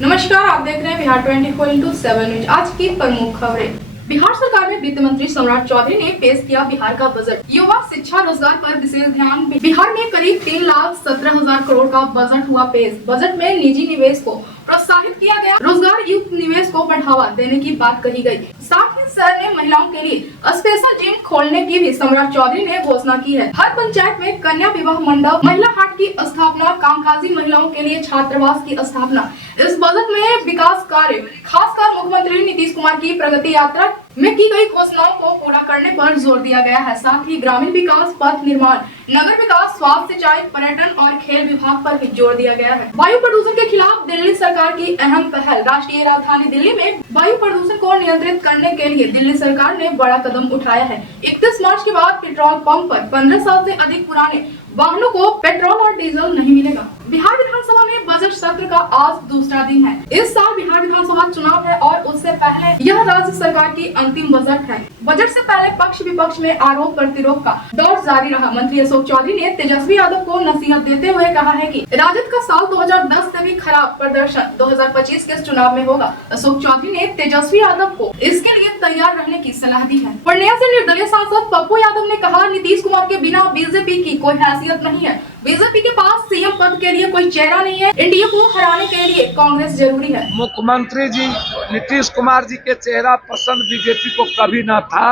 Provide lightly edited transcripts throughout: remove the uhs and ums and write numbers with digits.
नमस्कार, आप देख रहे हैं बिहार 24/7 न्यूज। आज की प्रमुख खबरें। बिहार सरकार में वित्त मंत्री सम्राट चौधरी ने पेश किया बिहार का बजट। युवा, शिक्षा, रोजगार पर विशेष ध्यान। बिहार में करीब 3,17,000 करोड़ का बजट हुआ पेश। बजट में निजी निवेश को प्रोत्साहित किया गया, रोजगार युक्त निवेश को बढ़ावा देने की बात कही गई। साथ ही शहर में महिलाओं के लिए स्पेशल जिम खोलने की भी सम्राट चौधरी ने घोषणा की है। हर पंचायत में कन्या विवाह मंडप, महिला हाट की स्थापना, कामकाजी महिलाओं के लिए छात्रावास की स्थापना। इस बजट में विकास कार्य, खासकर मुख्यमंत्री नीतीश कुमार की प्रगति यात्रा में की गई घोषणाओं को पूरा करने पर जोर दिया गया है। साथ ही ग्रामीण विकास, पथ निर्माण, नगर विकास, स्वास्थ्य, सिंचाई, पर्यटन और खेल विभाग पर भी जोर दिया गया है। वायु प्रदूषण के खिलाफ दिल्ली सरकार की अहम पहल। राष्ट्रीय राजधानी दिल्ली में वायु प्रदूषण को नियंत्रित करने के लिए दिल्ली सरकार ने बड़ा कदम उठाया है। 31 मार्च के बाद पेट्रोल पंप पर 15 साल से अधिक पुराने वाहनों को पेट्रोल और डीजल नहीं मिलेगा। बिहार विधानसभा में बजट सत्र का आज दूसरा दिन है। इस साल बिहार विधानसभा चुनाव है और उससे पहले यह राज्य सरकार की अंतिम बजट है। बजट से पहले पक्ष विपक्ष में आरोप प्रत्यारोप का दौर जारी रहा। मंत्री अशोक चौधरी ने तेजस्वी यादव को नसीहत देते हुए कहा है कि राजद का साल 2010 से भी खराब प्रदर्शन 2025 के चुनाव में होगा। अशोक चौधरी ने तेजस्वी यादव को इसके लिए तैयार रहने की सलाह दी है। पूर्णिया से निर्दलीय सांसद पप्पू यादव ने कहा, नीतीश कुमार के बिना बीजेपी की कोई हैसियत नहीं है। बीजेपी के पास सीएम पद के लिए कोई चेहरा नहीं है। एनडीए को हराने के लिए कांग्रेस जरूरी है। मुख्यमंत्री जी नीतीश कुमार जी के चेहरा पसंद बीजेपी को कभी न था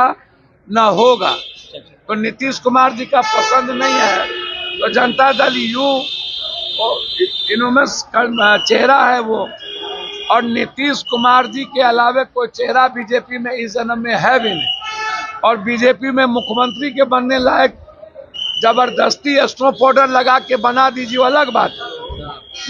न होगा। तो नीतीश कुमार जी का पसंद नहीं है तो जनता दल यू इनोमस चेहरा है वो। और नीतीश कुमार जी के अलावे कोई चेहरा बीजेपी में इस जन्म में है भी नहीं। और बीजेपी में मुख्यमंत्री के बनने लायक जबरदस्ती स्नो पाउडर लगा के बना दीजिए, अलग बात।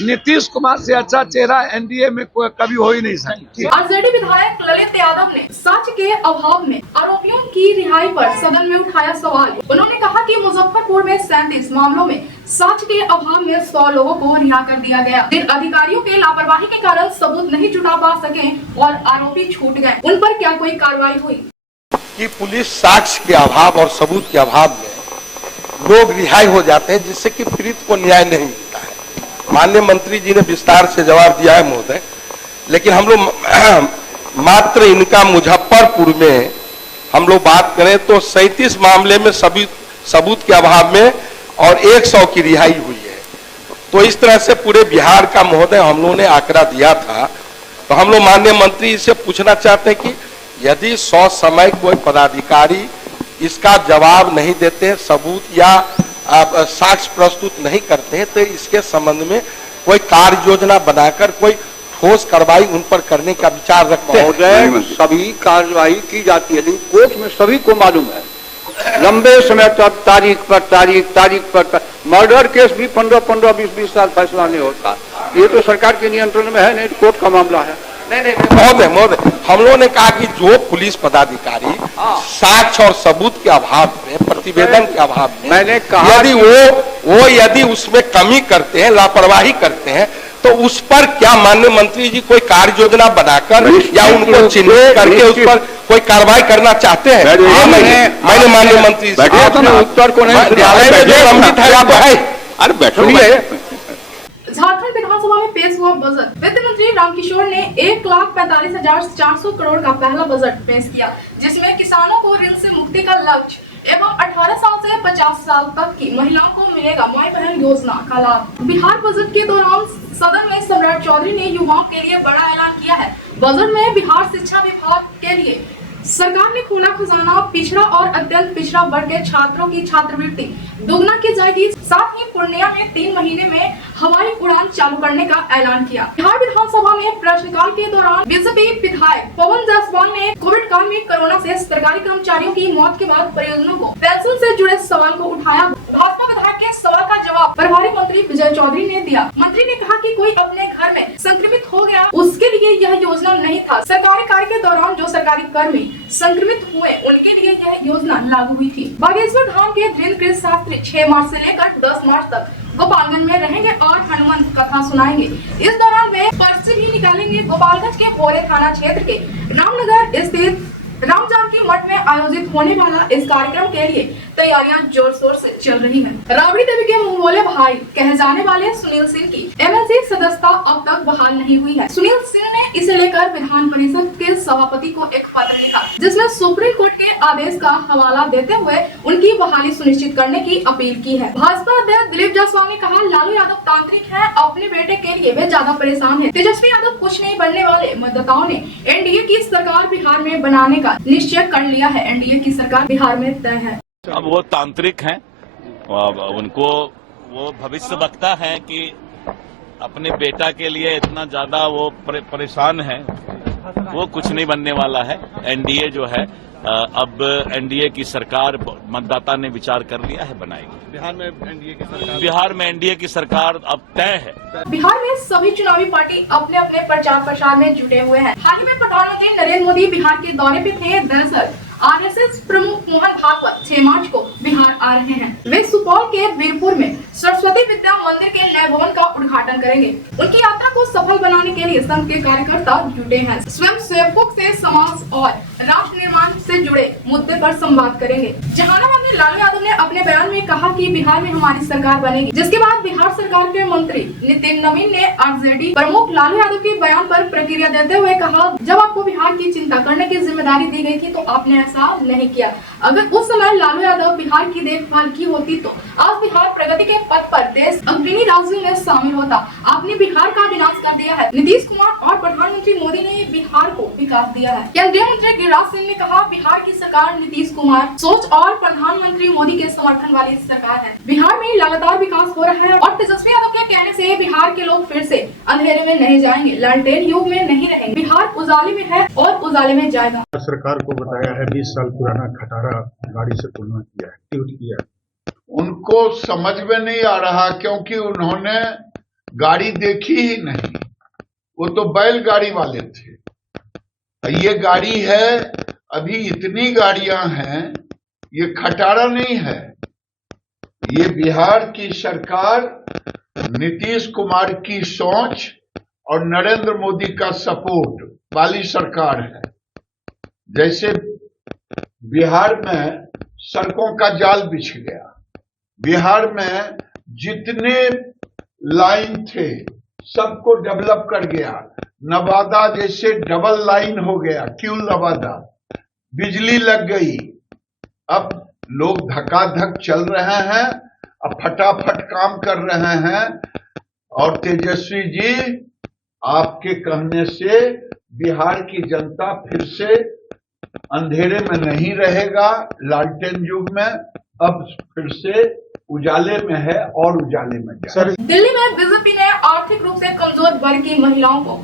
नीतीश कुमार से अच्छा चेहरा एनडीए में कोई कभी हो ही नहीं सकती। आरजेडी विधायक ललित यादव ने साक्ष्य के अभाव में आरोपियों की रिहाई पर सदन में उठाया सवाल। उन्होंने कहा कि मुजफ्फरपुर में 37 मामलों में साक्ष्य के अभाव में 100 लोगों को रिहा कर दिया गया। जिन अधिकारियों के लापरवाही के कारण सबूत नहीं जुटा पा सके और आरोपी छूट गए, उन पर क्या कोई कार्रवाई हुई? कि पुलिस साक्ष्य के अभाव और सबूत के अभाव में लोग रिहाई हो जाते हैं, जिससे कि पीड़ित को न्याय नहीं मिलता है। माननीय मंत्री जी ने विस्तार से जवाब दिया है महोदय, लेकिन हम लोग मात्र इनका मुजफ्फरपुर में हम लोग बात करें तो 37 मामले में सभी सबूत के अभाव में और 100 की रिहाई हुई है। तो इस तरह से पूरे बिहार का महोदय हम लोगों ने आंकड़ा दिया था। तो हम लोग माननीय मंत्री से पूछना चाहते हैं कि यदि 100 समय कोई पदाधिकारी इसका जवाब नहीं देते, सबूत या साक्ष्य प्रस्तुत नहीं करते हैं, तो इसके संबंध में कोई कार्य योजना बनाकर कोई ठोस कार्रवाई उन पर करने का विचार रखते हैं। सभी कार्रवाई की जाती है, लेकिन कोर्ट में सभी को मालूम है लंबे समय तक तारीख पर मर्डर केस भी 15-15, 20-20 साल फैसला नहीं होता। ये तो सरकार के नियंत्रण में है नहीं, कोर्ट का मामला है। नहीं महोदय, हम लोगों ने कहा कि जो पुलिस पदाधिकारी साक्ष्य और सबूत के अभाव में, प्रतिवेदन के अभाव में, मैंने कहा यदि उसमें कमी करते हैं, लापरवाही करते हैं, तो उस पर क्या माननीय मंत्री जी कोई कार्य योजना बनाकर या उनको चिन्हित करके उस पर कोई कार्रवाई करना चाहते हैं? मैंने माननीय मंत्री उत्तर को नहीं झारखंड विधानसभा में पेश हुआ बजट। वित्त मंत्री रामकिशोर ने 1,45,400 करोड़ का पहला बजट पेश किया, जिसमें किसानों को ऋण से मुक्ति का लक्ष्य एवं 18 साल से 50 साल तक की महिलाओं को मिलेगा माई बहन योजना का लाभ। बिहार बजट के दौरान सदन में सम्राट चौधरी ने युवाओं के लिए बड़ा ऐलान किया है। बजट में बिहार शिक्षा विभाग के लिए सरकार ने खोला खजाना। पिछड़ा और अत्यंत पिछड़ा वर्ग के छात्रों की छात्रवृत्ति दोगुना की जाएगी। साथ ही पूर्णिया में 3 महीने में हवाई उड़ान चालू करने का ऐलान किया। बिहार विधानसभा में प्रश्नकाल के दौरान बीजेपी विधायक पवन जायसवाल ने कोविड काल में कोरोना से सरकारी कर्मचारियों की मौत के बाद परिजनों को पेंशन से जुड़े सवाल को उठाया। भाजपा विधायक के सवाल का जवाब प्रभारी मंत्री विजय चौधरी ने दिया। मंत्री ने कहा कि कोई अपने घर में संक्रमित हो गया, उसके लिए यह योजना नहीं था। सरकारी कार्य के दौरान जो सरकारी कर्मी संक्रमित हुए, उनके लिए यह योजना लागू हुई थी। बागेश्वर धाम के धीरेन्द्र कृष्ण शास्त्री 6 मार्च से लेकर 10 मार्च तक गोपालगंज में रहेंगे और हनुमान कथा सुनाएंगे। इस दौरान वे पर्ची भी निकालेंगे। गोपालगंज के भोरे थाना क्षेत्र के रामनगर स्थित राम जानकी मठ में आयोजित होने वाला इस कार्यक्रम के लिए तैयारियां जोर शोर से चल रही हैं। राबड़ी देवी के मुंह बोले भाई कहे जाने वाले सुनील सिंह की एमएलसी सदस्यता अब तक बहाल नहीं हुई है। सुनील सिंह ने इसे लेकर विधान परिषद के सभापति को एक पत्र लिखा, जिसमें सुप्रीम कोर्ट के आदेश का हवाला देते हुए उनकी बहाली सुनिश्चित करने की अपील की है। भाजपा अध्यक्ष दिलीप जायसवाल ने कहा, लालू यादव तांत्रिक है, अपने बेटे के लिए वे ज्यादा परेशान है। तेजस्वी यादव कुछ नहीं बनने वाले। मतदाताओं ने एनडीए की सरकार बिहार में बनाने का निश्चय कर लिया है। एनडीए की सरकार बिहार में तय है। अब वो तांत्रिक हैं, उनको वो भविष्य वक्ता है कि अपने बेटा के लिए इतना ज्यादा वो परेशान है। वो कुछ नहीं बनने वाला है। एनडीए जो है अब एनडीए की सरकार मतदाता ने विचार कर लिया है, बनाएगी। बिहार में एनडीए की सरकार अब तय है। बिहार में सभी चुनावी पार्टी अपने अपने प्रचार प्रसार में जुटे हुए हैं। हाल ही में प्रधानमंत्री नरेंद्र मोदी बिहार के दौरे पे थे। दरअसल आरएसएस प्रमुख मोहन भागवत 6 मार्च को बिहार आ रहे हैं। वे सुपौल के वीरपुर में सरस्वती विद्या मंदिर के नए भवन का उद्घाटन करेंगे। उनकी यात्रा को सफल बनाने के लिए संघ के कार्यकर्ता जुटे हैं। स्वयं सेवकों से समाज और राष्ट्र निर्माण से जुड़े मुद्दे पर संवाद करेंगे। जहानाबाद में लालू यादव ने अपने बयान में कहा कि बिहार में हमारी सरकार बनेगी, जिसके बाद बिहार सरकार के मंत्री नितिन नवीन ने आरजेडी प्रमुख लालू यादव के बयान पर प्रतिक्रिया देते हुए कहा, जब आपको बिहार की चिंता करने की जिम्मेदारी दी गई थी तो आपने ऐसा नहीं किया। अगर उस समय लालू यादव बिहार की देखभाल की होती तो आज बिहार प्रगति के पथ पर देश अग्रणी राज्यों में शामिल होता। आपने बिहार का विनाश कर दिया है। नीतीश कुमार और प्रधानमंत्री मोदी ने बिहार को विकास दिया है। केंद्रीय मंत्री गिरिराज सिंह ने कहा, बिहार की सरकार नीतीश कुमार सोच और प्रधानमंत्री मोदी के समर्थन वाली सरकार है। बिहार में लगातार विकास हो रहा है और तेजस्वी यादव के कहने से बिहार के लोग फिर से अंधेरे में नहीं जाएंगे, लालटेन युग में नहीं रहेंगे। बिहार उजाले में है और उजाले में जाएगा। सरकार को बताया है 20 साल पुराना खटारा गाड़ी से तुलना किया है, ट्वीट किया है। उनको समझ में नहीं आ रहा क्योंकि उन्होंने गाड़ी देखी ही नहीं। वो तो बैलगाड़ी वाले थे। ये गाड़ी है, अभी इतनी गाड़ियां हैं, ये खटारा नहीं है। ये बिहार की सरकार नीतीश कुमार की सोच और नरेंद्र मोदी का सपोर्ट वाली सरकार है। जैसे बिहार में सड़कों का जाल बिछ गया, बिहार में जितने लाइन थे सबको डेवलप कर गया। नवादा जैसे डबल लाइन हो गया, क्यों नवादा, बिजली लग गई। अब लोग धकाधक चल रहे हैं, अब फटाफट काम कर रहे हैं। और तेजस्वी जी, आपके कहने से बिहार की जनता फिर से अंधेरे में नहीं रहेगा, लालटेन युग में अब फिर से उजाले में है और उजाले में जाए। दिल्ली में बीजेपी ने आर्थिक रूप से कमजोर वर्ग की महिलाओं को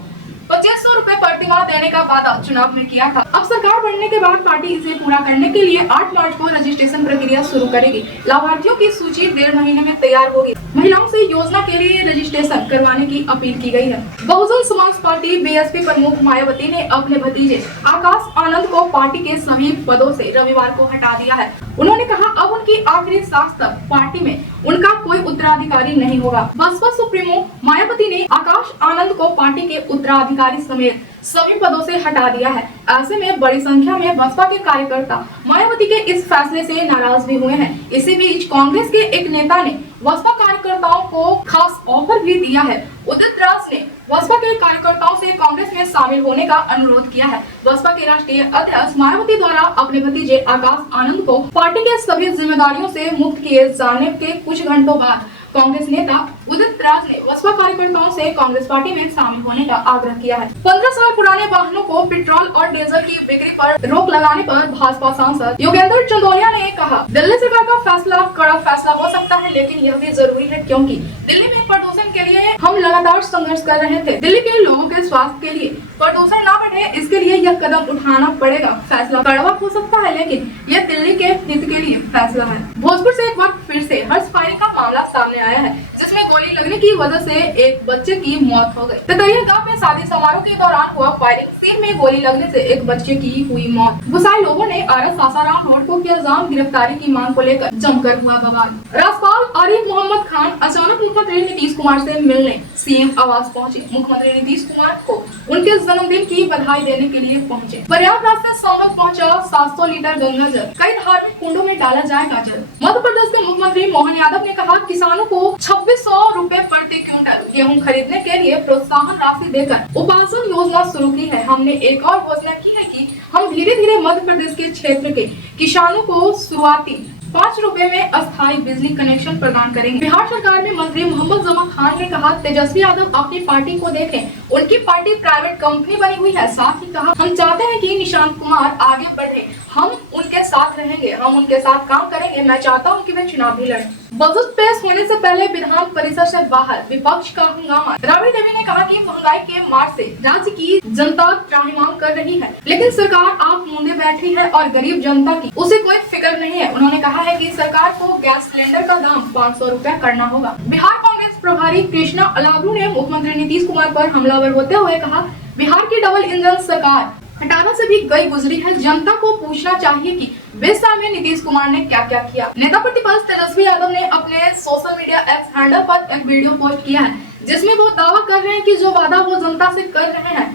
2500 रुपए प्रतिमाह देने का वादा चुनाव में किया था। अब सरकार बनने के बाद पार्टी इसे पूरा करने के लिए 8 मार्च को रजिस्ट्रेशन प्रक्रिया शुरू करेगी। लाभार्थियों की सूची 1.5 महीने में तैयार होगी। महिलाओं से योजना के लिए रजिस्ट्रेशन करवाने की अपील की गई है। बहुजन समाज पार्टी बीएसपी प्रमुख मायावती ने अपने भतीजे आकाश आनंद को पार्टी के सभी पदों से रविवार को हटा दिया है। उन्होंने कहा, अब उनकी आखिरी सांस तक पार्टी में उनका कोई उत्तराधिकारी नहीं होगा। बसपा सुप्रीमो मायावती ने आकाश आनंद को पार्टी के उत्तराधिकारी समेत सभी पदों से हटा दिया है। ऐसे में बड़ी संख्या में बसपा के कार्यकर्ता मायावती के इस फैसले से नाराज भी हुए हैं। इसी बीच कांग्रेस के एक नेता ने बसपा कार्यकर्ताओं को खास ऑफर भी दिया है। उदित राज ने बसपा के कार्यकर्ताओं से कांग्रेस में शामिल होने का अनुरोध किया है। बसपा के राष्ट्रीय अध्यक्ष मायावती द्वारा अपने भतीजे आकाश आनंद को पार्टी के सभी जिम्मेदारियों से मुक्त किए जाने के कुछ घंटों बाद कांग्रेस नेता उदित राज ने बसपा कार्यकर्ताओं से कांग्रेस पार्टी में शामिल होने का आग्रह किया है। 15 साल पुराने वाहनों को पेट्रोल और डीजल की बिक्री पर रोक लगाने पर भाजपा सांसद योगेंद्र चंदोलिया ने कहा, दिल्ली सरकार का फैसला कड़ा फैसला हो सकता है, लेकिन यह भी जरूरी है क्योंकि दिल्ली में प्रदूषण के लिए हम लगातार संघर्ष कर रहे थे। दिल्ली के लोगों के स्वास्थ्य के लिए प्रदूषण न बढ़े, इसके लिए यह कदम उठाना पड़ेगा। फैसला कड़वा हो सकता है, लेकिन यह दिल्ली के हित के लिए फैसला है। भोजपुर से एक बार फिर से हर्ष फायरिंग का मामला सामने आया है, जिसमें गोली लगने की वजह से एक बच्चे की मौत हो गई। ततरिया गांव में शादी समारोह के दौरान हुआ फायरिंग, सिर में गोली लगने से एक बच्चे की हुई मौत। गुस्साए लोगों ने आरएस सासाराम रोड को किया जाम, गिरफ्तारी की मांग को लेकर जमकर हुआ बवाल। राज्यपाल आरिफ मोहम्मद खान अचानक मुख्यमंत्री नीतीश कुमार से मिलने सीएम आवास पहुंचे। मुख्यमंत्री नीतीश कुमार को उनके जन्मदिन की बधाई देने के लिए पहुंचे। प्रयागराज से संगम पहुंचा 700 लीटर गंगा जल, कई धार्मिक कुंडों में डाला जाएगा जल। मध्य प्रदेश के मुख्यमंत्री मोहन यादव ने कहा किसानों को 2600 रुपए प्रति क्विंटल गेहूं खरीदने के लिए प्रोत्साहन राशि देकर उपार्जन योजना शुरू की है। हमने एक और घोषणा की है कि हम धीरे धीरे मध्य प्रदेश के क्षेत्र के किसानों को शुरुआती 5 रुपए में अस्थायी बिजली कनेक्शन प्रदान करेंगे। बिहार सरकार में मंत्री मोहम्मद जमा खान ने कहा तेजस्वी यादव अपनी पार्टी को देखें, उनकी पार्टी प्राइवेट कंपनी बनी हुई है। साथ ही कहा हम चाहते हैं कि निशांत कुमार आगे बढ़े, हम उनके साथ रहेंगे, हम उनके साथ काम करेंगे। मैं चाहता हूं कि वे चुनाव भी लड़ें। बजट पेश होने से पहले विधान परिषद से बाहर विपक्ष का हंगामा। राबड़ी देवी ने कहा कि महंगाई के मार से राज्य की जनता त्राहिमाम कर रही है, लेकिन सरकार आंख मूंदे बैठी है और गरीब जनता की उसे कोई फिक्र नहीं है। उन्होंने कहा है कि सरकार को गैस सिलेंडर का दाम 500 रुपए करना होगा। बिहार कांग्रेस प्रभारी कृष्णा अलादू ने मुख्यमंत्री नीतीश कुमार पर हमलावर होते हुए कहा बिहार की डबल इंजन सरकार हटाना से भी गई गुजरी है। जनता को पूछना चाहिए कि 20 साल में नीतीश कुमार ने क्या क्या किया। नेता प्रतिपक्ष तेजस्वी यादव ने अपने सोशल मीडिया एक्स हैंडल पर एक वीडियो पोस्ट किया है, जिसमें वो दावा कर रहे हैं कि जो वादा वो जनता से कर रहे हैं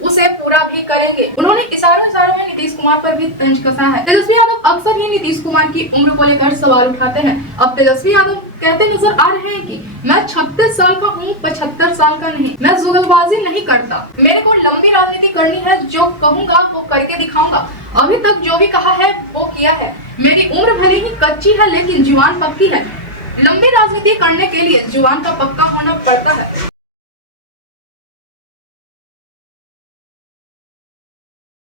उसे पूरा भी करेंगे। उन्होंने इशारों में नीतीश कुमार पर भी तंज कसा है। तेजस्वी यादव अक्सर ही नीतीश कुमार की उम्र को लेकर सवाल उठाते हैं। अब तेजस्वी यादव कहते नजर आ रहे हैं कि मैं 36 साल का हूँ, 75 साल का नहीं। मैं जुगलबाजी नहीं करता, मेरे को लंबी राजनीति करनी है, जो कहूँगा वो करके दिखाऊंगा। अभी तक जो भी कहा है वो किया है। मेरी उम्र भले ही कच्ची है लेकिन जुबान पक्की है। लंबी राजनीति करने के लिए जुबान का पक्का होना पड़ता है।